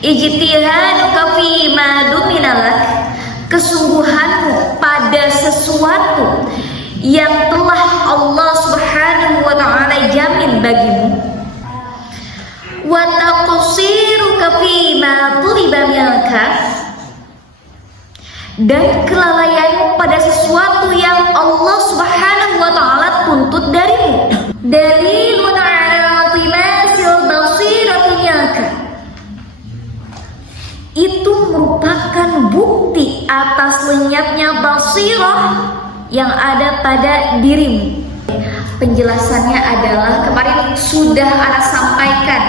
Ijtihaduka fima duminalak, kesungguhanmu pada sesuatu yang telah Allah Subhanahu wa ta'ala jamin bagimu. Wa taqsiruka fima tuliba minka, dan kelalaianmu pada sesuatu yang Allah Subhanahu wa ta'ala tuntut darimu. Dalilun ala timasil basirati minka, itu merupakan bukti atas lenyapnya basirah yang ada pada dirimu. Penjelasannya adalah kemarin sudah Ana sampaikan.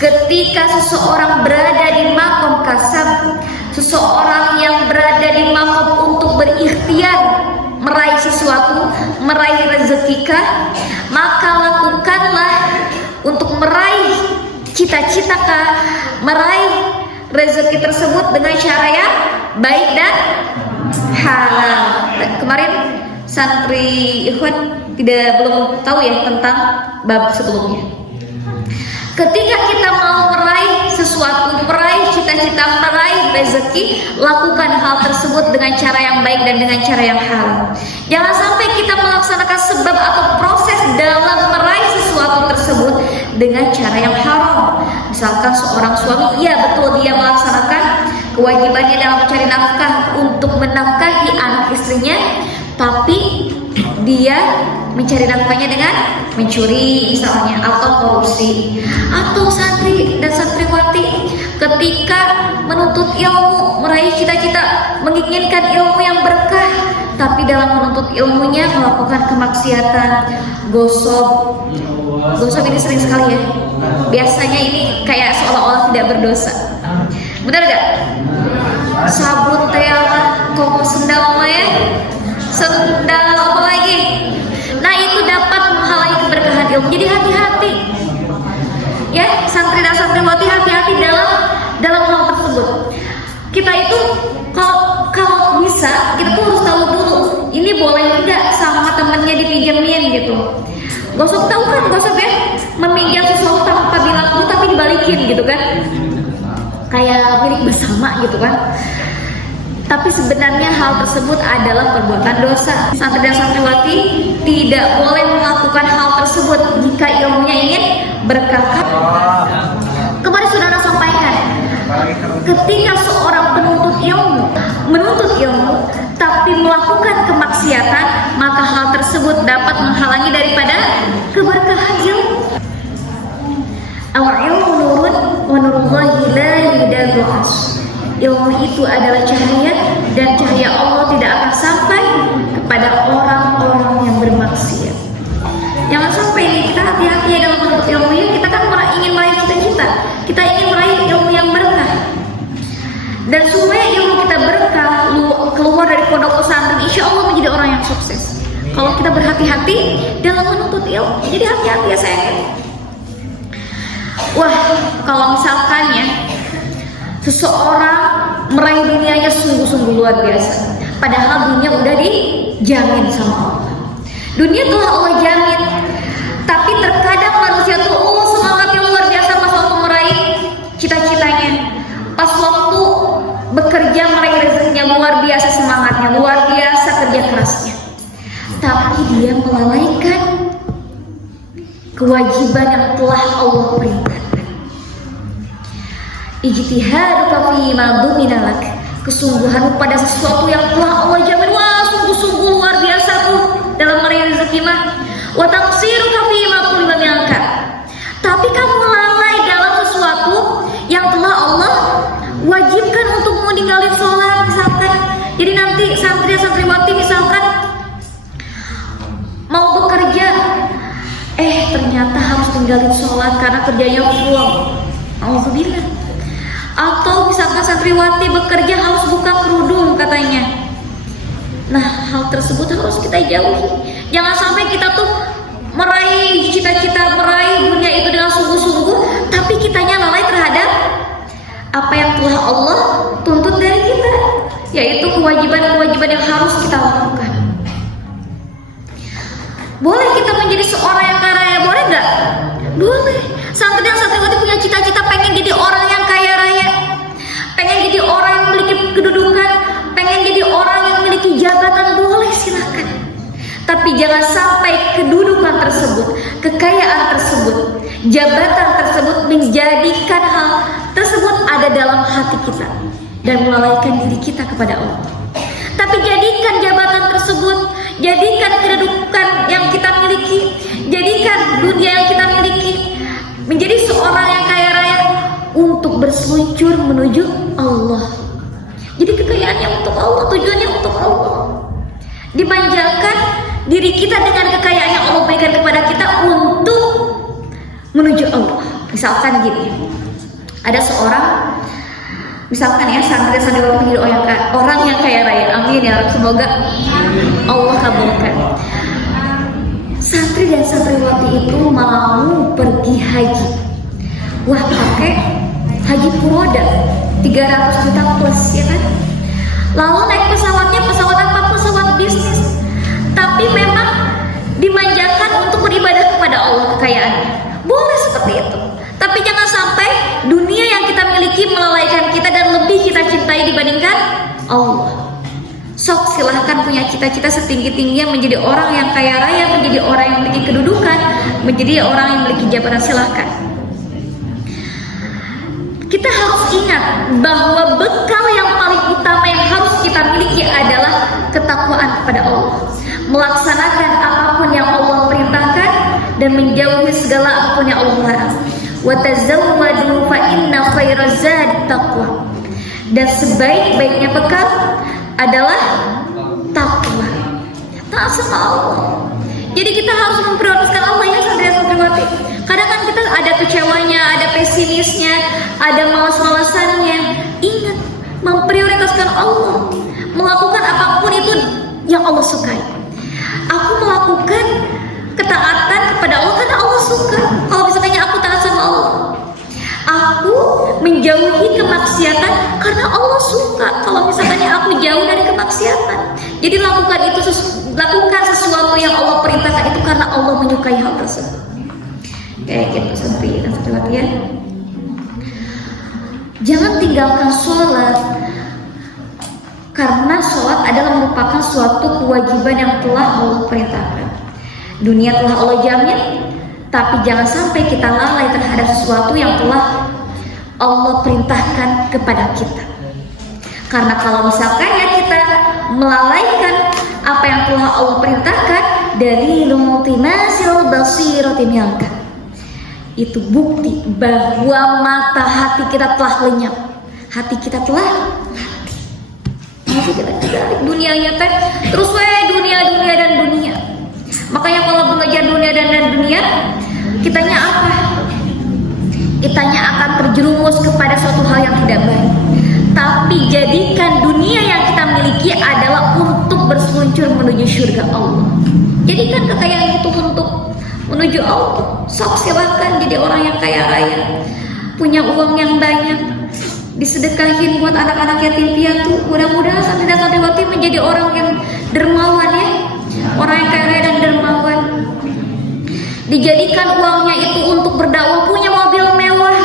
Ketika seseorang berada di maqam kasab, seseorang yang berada di maqam untuk berikhtiar meraih sesuatu, meraih rezeki, maka lakukanlah untuk meraih cita-cita, meraih rezeki tersebut dengan cara yang baik dan halal. Kemarin santri ikhwan belum tahu ya tentang bab sebelumnya. Ketika kita mau meraih sesuatu, meraih cita-cita, meraih rezeki, lakukan hal tersebut dengan cara yang baik dan dengan cara yang halal. Jangan sampai kita melaksanakan sebab atau proses dalam meraih sesuatu tersebut dengan cara yang haram. Misalkan seorang suami, iya betul dia melaksanakan kewajibannya dalam mencari nafkah untuk menafkahi anak istrinya, tapi dia mencari nafkahnya dengan mencuri misalnya, atau korupsi. Atau santri dan santriwati ketika menuntut ilmu, meraih cita-cita, menginginkan ilmu yang berkah, tapi dalam menuntut ilmunya melakukan kemaksiatan, gosok ini sering sekali ya. Biasanya ini kayak seolah-olah tidak berdosa. Benar gak? Sabun tealah, kok sendal ya? Sendal apa lagi? Nah itu dapat menghalangi keberkahan ilmu. Jadi hati-hati ya, santri dan santriwati, hati-hati dalam hal tersebut. Kita itu kalau bisa kita tuh harus tahu dulu ini boleh tidak sama temennya dipinjemin gitu. Gosok tahu kan, gosok ya, meminjam sesuatu tanpa bilang dulu tapi dibalikin gitu kan, kayak milik bersama gitu kan. Tapi sebenarnya hal tersebut adalah perbuatan dosa. Santri dan santriwati tidak boleh melakukan hal tersebut jika ilmunya ingin berkah. Kemarin sudah Ana sampaikan, ketika seorang menuntut ilmu tapi melakukan kemaksiatan, maka hal tersebut dapat menghalangi daripada keberkahan ilmu. Al-ilmu nurun wa nurullahi la yudagwas. Ilmu itu adalah cahaya, dan cahaya Allah tidak akan sampai kepada orang-orang yang bermaksiat. Jangan sampai nih, kita hati-hati ya dalam menuntut ilmu ya. Kita kan ingin meraih cita-cita, kita ingin meraih ilmu yang berkah. Dan supaya ilmu kita berkah, keluar dari pondok pesantren, insya Allah menjadi orang yang sukses. Kalau kita berhati-hati dalam menuntut ilmu, jadi hati-hati ya sayang. Wah, kalau misalkan ya seseorang meraih dunianya sungguh-sungguh luar biasa, padahal dunia udah dijamin sama Allah. Dunia telah Allah jamin, tapi terkadang manusia tuh semangatnya luar biasa pas waktu meraih cita-citanya, pas waktu bekerja meraih rezekinya luar biasa semangatnya, luar biasa kerja kerasnya, tapi dia melalaikan kewajiban yang telah Allah perintahkan. Ijtihaduka fima duminalak, kesungguhanmu pada sesuatu yang telah Allah jamin. Wah, sungguh-sungguh luar biasa tuh dalam meraih rezeki mah. Wa taqsiruka fima tuliba minka, tapi kamu lalai dalam sesuatu yang telah Allah wajibkan untuk meninggalin sholat misalkan. Jadi nanti santri santriwati misalkan mau bekerja, ternyata harus tinggalin sholat karena kerjanya full. Alhamdulillah. Atau misalkan santriwati bekerja harus buka kerudung katanya. Nah, hal tersebut harus kita jauhi. Jangan sampai kita tuh meraih cita-cita, meraih dunia itu dengan sungguh-sungguh, tapi kitanya lalai terhadap apa yang telah Allah tuntut dari kita, yaitu kewajiban-kewajiban yang harus kita lakukan. Boleh kita menjadi seorang yang kaya raya, boleh nggak? Boleh. Santri dan santriwati punya cita-cita pengen jadi orang yang kaya raya, jabatan tersebut, menjadikan hal tersebut ada dalam hati kita dan melalaikan diri kita kepada Allah. Tapi jadikan jabatan tersebut, jadikan kedudukan yang kita miliki, jadikan dunia yang kita miliki menjadi seorang yang kaya raya untuk berseluncur menuju Allah. Jadi kekayaannya untuk Allah, tujuannya untuk Allah. Dimanjakan diri kita dengan kekayaan yang Allah berikan kepada kita untuk menuju Allah. Misalkan gini, ada seorang, misalkan ya, santri-santri menjadi orang yang kaya raya. Amin ya Rabb, semoga Allah kabulkan. Santri dan santriwati itu mau pergi haji. Wah, pakai haji furoda 300 juta plus, ya kan? Lalu naik pesawatnya, pesawat apa? Pesawat bisnis. Tapi memang dimanjakan untuk beribadah kepada Allah kekayaannya. Boleh seperti itu. Tapi jangan sampai dunia yang kita miliki melalaikan kita dan lebih kita cintai dibandingkan Allah. Sok silahkan punya cita-cita setinggi-tingginya menjadi orang yang kaya raya, menjadi orang yang memiliki kedudukan, menjadi orang yang memiliki jabatan, silahkan. Kita harus ingat bahwa bekal yang paling utama yang harus kita miliki adalah ketakwaan kepada Allah, melaksanakan apapun yang Allah perintahkan dan menjauhi segala apapun yang Allah larang. Wa tazawwadu fa inna khairaz zadi taqwa. Dan sebaik-baiknya bekal adalah takwa, taat sama Allah. Jadi kita harus memprioritaskan Allah ya, saudara-saudari. Kadang kan kita ada kecewanya, ada pesimisnya, ada malas-malasannya. Ingat, memprioritaskan Allah, melakukan apapun itu yang Allah sukai. Aku melakukan ketaatan kepada Allah karena Allah suka. Kalau misalnya aku taat sama Allah, aku menjauhi kemaksiatan karena Allah suka. Kalau misalnya aku jauh dari kemaksiatan, jadi lakukan sesuatu yang Allah perintahkan itu karena Allah menyukai hal tersebut. Kayak gitu, santriwati ya. Jangan tinggalkan sholat, karena sholat adalah merupakan suatu kewajiban yang telah Allah perintahkan. Dunia telah Allah jamin, tapi jangan sampai kita lalai terhadap sesuatu yang telah Allah perintahkan kepada kita. Karena kalau misalkan ya kita melalaikan apa yang telah Allah perintahkan, dari lumutimasil basiratim yangka, itu bukti bahwa mata hati kita telah lenyap, hati kita telah mati. Dunianya teh terus dunia dan dunia. Makanya kalau mengejar dunia dan dunia, kitanya apa? Kitanya akan terjerumus kepada suatu hal yang tidak baik. Tapi jadikan dunia yang kita miliki adalah untuk berseluncur menuju surga Allah. Jadikan kekayaan itu untuk menuju Allah. Sok silahkan jadi orang yang kaya raya, punya uang yang banyak, disedekahin buat anak-anak yatim piatu. Mudah-mudahan santri dan santriwati menjadi orang yang dermawan ya, orang yang kaya raya dan dermawan. Dijadikan uangnya itu untuk berdakwah, punya mobil mewah,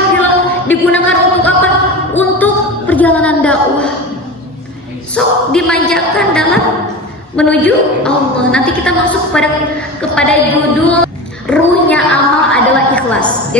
digunakan untuk apa? Untuk perjalanan dakwah. So dimanjakan dalam menuju Allah. Nanti kita masuk kepada judul ruhnya amal adalah ikhlas.